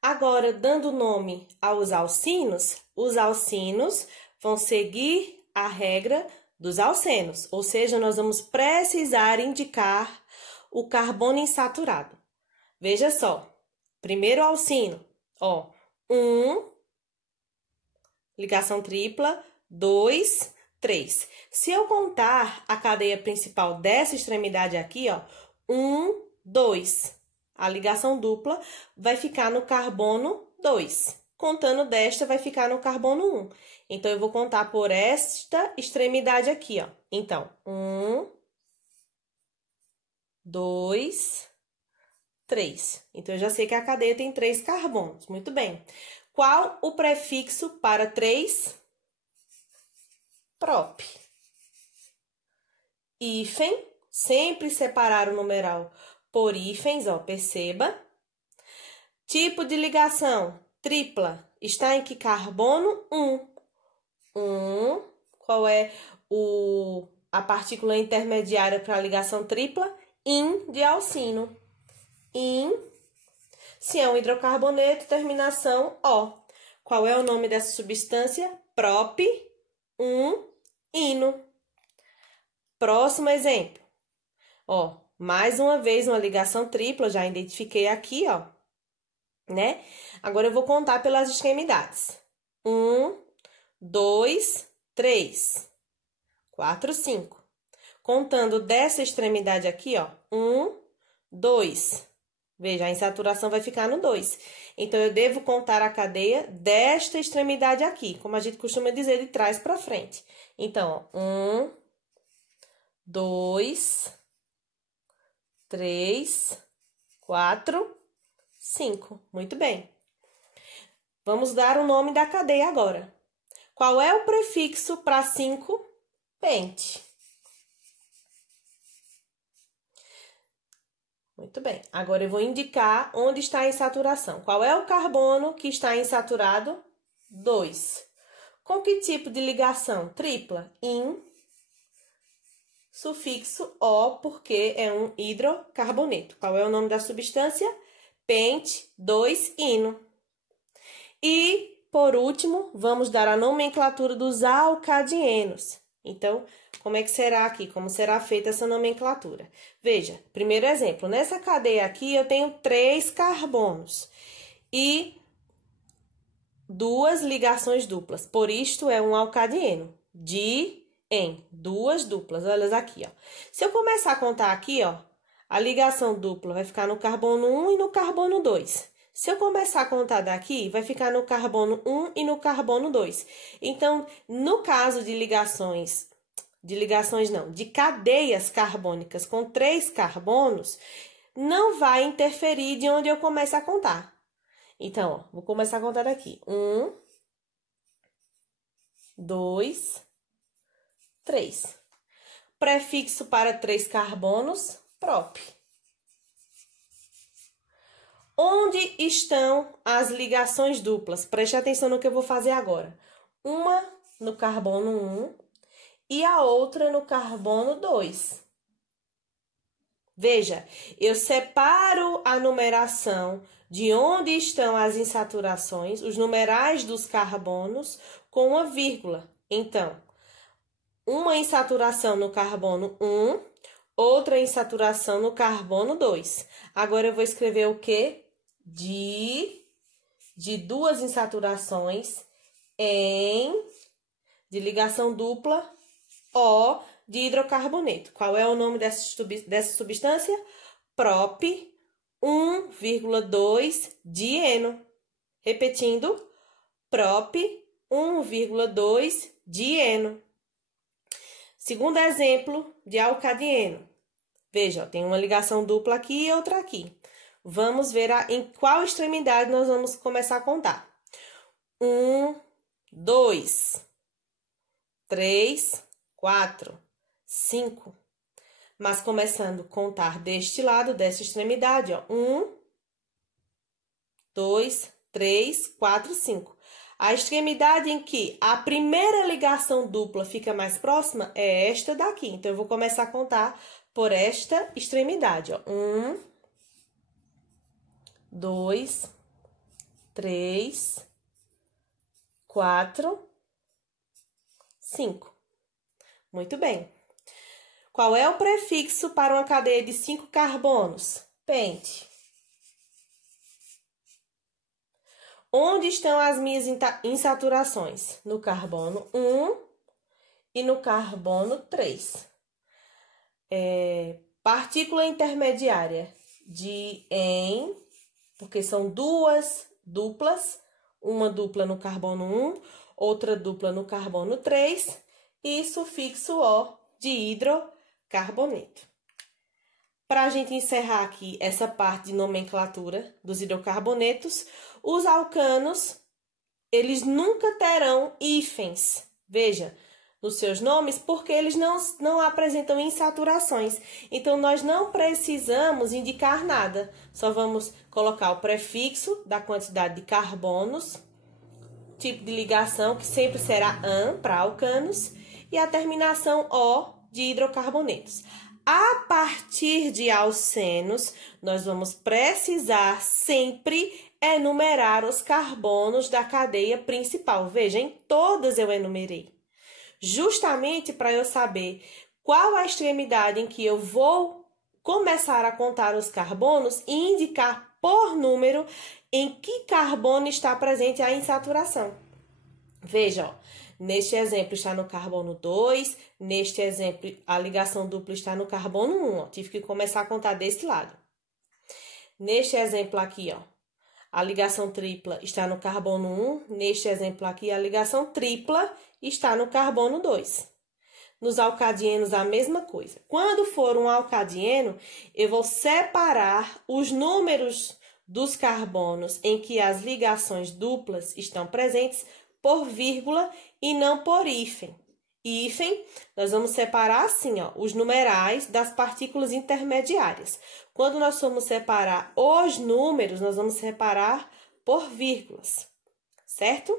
Agora, dando nome aos alcinos, os alcinos vão seguir a regra dos alcenos, ou seja, nós vamos precisar indicar o carbono insaturado. Veja só, primeiro alcino, ó, 1, ligação tripla, 2, 3. Se eu contar a cadeia principal dessa extremidade aqui, ó, 1, 2. A ligação dupla vai ficar no carbono 2. Contando desta, vai ficar no carbono 1. Então, eu vou contar por esta extremidade aqui, ó. Então, 1, 2, 3. Então, eu já sei que a cadeia tem 3 carbonos. Muito bem. Qual o prefixo para 3? Prop. Hífen, sempre separar o numeral por hífens, ó, perceba. Tipo de ligação, tripla, está em que carbono? 1. Qual é a partícula intermediária para a ligação tripla? In de alcino. In. Se é um hidrocarboneto, terminação O. Qual é o nome dessa substância? Prop, ino. Próximo exemplo. Ó, mais uma vez uma ligação tripla, já identifiquei aqui, ó, né? Agora eu vou contar pelas extremidades. 1, 2, 3, 4, 5. Contando dessa extremidade aqui, ó, 1, 2. Veja, a insaturação vai ficar no 2. Então, eu devo contar a cadeia desta extremidade aqui, como a gente costuma dizer, de trás para frente. Então, ó, 1, 2, 3, 4, 5. Muito bem. Vamos dar o nome da cadeia agora. Qual é o prefixo para 5? Pente. Muito bem. Agora, eu vou indicar onde está a insaturação. Qual é o carbono que está insaturado? 2. Com que tipo de ligação? Tripla. In. Sufixo O, porque é um hidrocarboneto. Qual é o nome da substância? Pente 2-ino. E, por último, vamos dar a nomenclatura dos alcadienos. Então, como é que será aqui? Como será feita essa nomenclatura? Veja, primeiro exemplo. Nessa cadeia aqui, eu tenho 3 carbonos e 2 ligações duplas. Por isto, é um alcadieno. Em 2 duplas. Olha aqui, ó. Se eu começar a contar aqui, ó, a ligação dupla vai ficar no carbono 1 e no carbono 2. Se eu começar a contar daqui, vai ficar no carbono 1 e no carbono 2. Então, no caso de de cadeias carbônicas com 3 carbonos, não vai interferir de onde eu começo a contar. Então, ó, vou começar a contar daqui. 1, 2, 3. Prefixo para 3 carbonos, prop. Onde estão as ligações duplas? Preste atenção no que eu vou fazer agora. Uma no carbono 1 e a outra no carbono 2. Veja, eu separo a numeração de onde estão as insaturações, os numerais dos carbonos, com uma vírgula. Então, uma insaturação no carbono 1, outra insaturação no carbono 2. Agora, eu vou escrever o quê? De 2 insaturações de ligação dupla, O, de hidrocarboneto. Qual é o nome dessa substância? Prop 1,2 dieno. Repetindo, prop 1,2 dieno. Segundo exemplo de alcadieno. Veja, ó, tem uma ligação dupla aqui e outra aqui. Vamos ver em qual extremidade nós vamos começar a contar. 1, 2, 3, 4, 5. Mas começando a contar deste lado, dessa extremidade, ó. 1, 2, 3, 4, 5. A extremidade em que a primeira ligação dupla fica mais próxima é esta daqui. Então, eu vou começar a contar por esta extremidade, ó. 1, 2, 3, 4, 5. Muito bem. Qual é o prefixo para uma cadeia de 5 carbonos? Pente. Onde estão as minhas insaturações? No carbono 1 e no carbono 3. Partícula intermediária de em, porque são duas duplas, uma dupla no carbono 1, outra dupla no carbono 3, e sufixo O de hidrocarboneto. Para a gente encerrar aqui essa parte de nomenclatura dos hidrocarbonetos, os alcanos, eles nunca terão hífens, veja, nos seus nomes, porque eles não apresentam insaturações. Então, nós não precisamos indicar nada, só vamos colocar o prefixo da quantidade de carbonos, tipo de ligação, que sempre será AN para alcanos, e a terminação O de hidrocarbonetos. A partir de alcenos, nós vamos precisar sempre enumerar os carbonos da cadeia principal. Veja, em todas eu enumerei. Justamente para eu saber qual a extremidade em que eu vou começar a contar os carbonos e indicar por número em que carbono está presente a insaturação. Veja, ó, neste exemplo está no carbono 2, neste exemplo a ligação dupla está no carbono 1, ó, tive que começar a contar desse lado. Neste exemplo aqui, ó, a ligação tripla está no carbono 1, neste exemplo aqui a ligação tripla está no carbono 2. Nos alcadienos a mesma coisa. Quando for um alcadieno, eu vou separar os números dos carbonos em que as ligações duplas estão presentes por vírgula e não por hífen. Hífen, nós vamos separar assim, ó, os numerais das partículas intermediárias. Quando nós formos separar os números, nós vamos separar por vírgulas, certo?